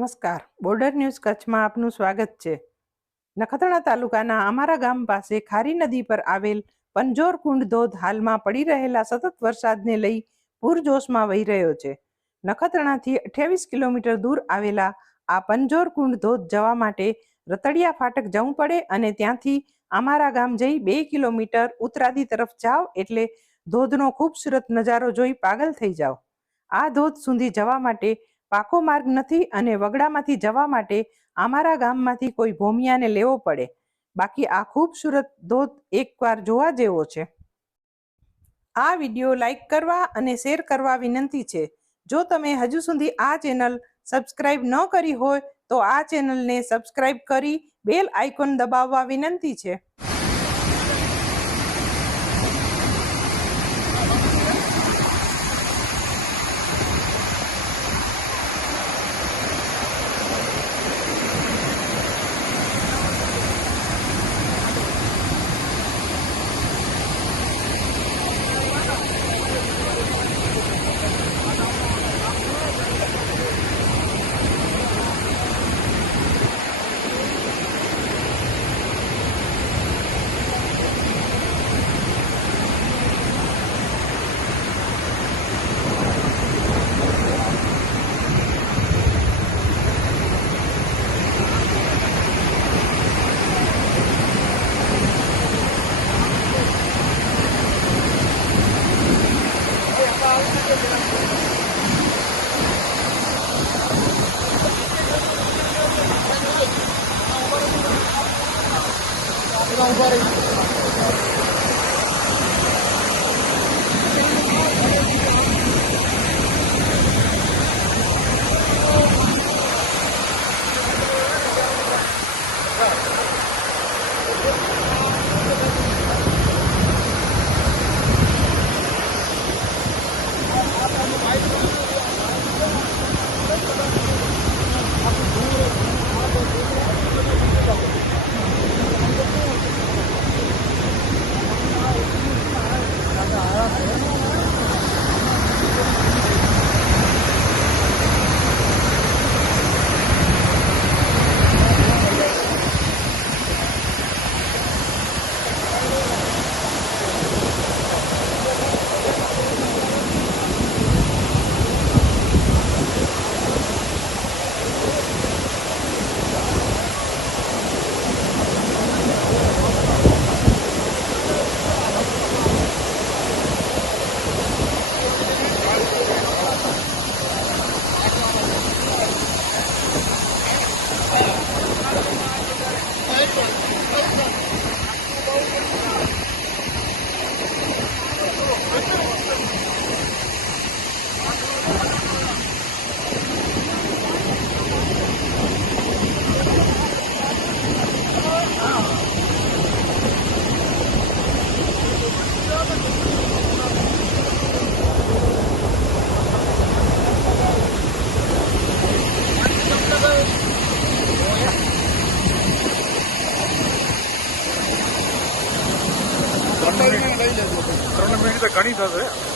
નમસ્કાર. Border news કચ્છમાં આપનું સ્વાગત છે. નખત્રાણા તાલુકાના અમારા ગામ પાસે ખારી નદી પર આવેલ પંજોર કુંડ ધોધ હાલમાં પડી રહેલા સતત વરસાદને લઈ પૂરજોશમાં વહી રહ્યો છે. નખત્રાણાથી અઠ્યાવીસ કિલોમીટર દૂર આવેલા આ પંજોર કુંડ ધોધ જવા માટે રતડિયા ફાટક જવું પડે અને ત્યાંથી અમારા ગામ જઈ બે કિલોમીટર ઉત્તરાદી તરફ જાઓ એટલે ધોધનો ખૂબસૂરત નજારો જોઈ પાગલ થઈ જાઓ. આ ધોધ સુધી જવા માટે પાકો માર્ગ નથી અને વગડામાંથી જવા માટે અમારા ગામમાંથી કોઈ ભોમિયાને લેવો પડે. બાકી આ ખૂબસૂરત ધોધ એકવાર જોવા જેવો છે. આ વીડિયો લાઈક કરવા અને શેર કરવા વિનંતી છે. જો તમે હજુ સુધી આ ચેનલ સબસ્ક્રાઇબ ન કરી હોય તો આ ચેનલને સબસ્ક્રાઇબ કરી બેલ આઇકોન દબાવવા વિનંતી છે. ત્રણ મિનિટ ત્રણ મિનિટ તો ઘણી થશે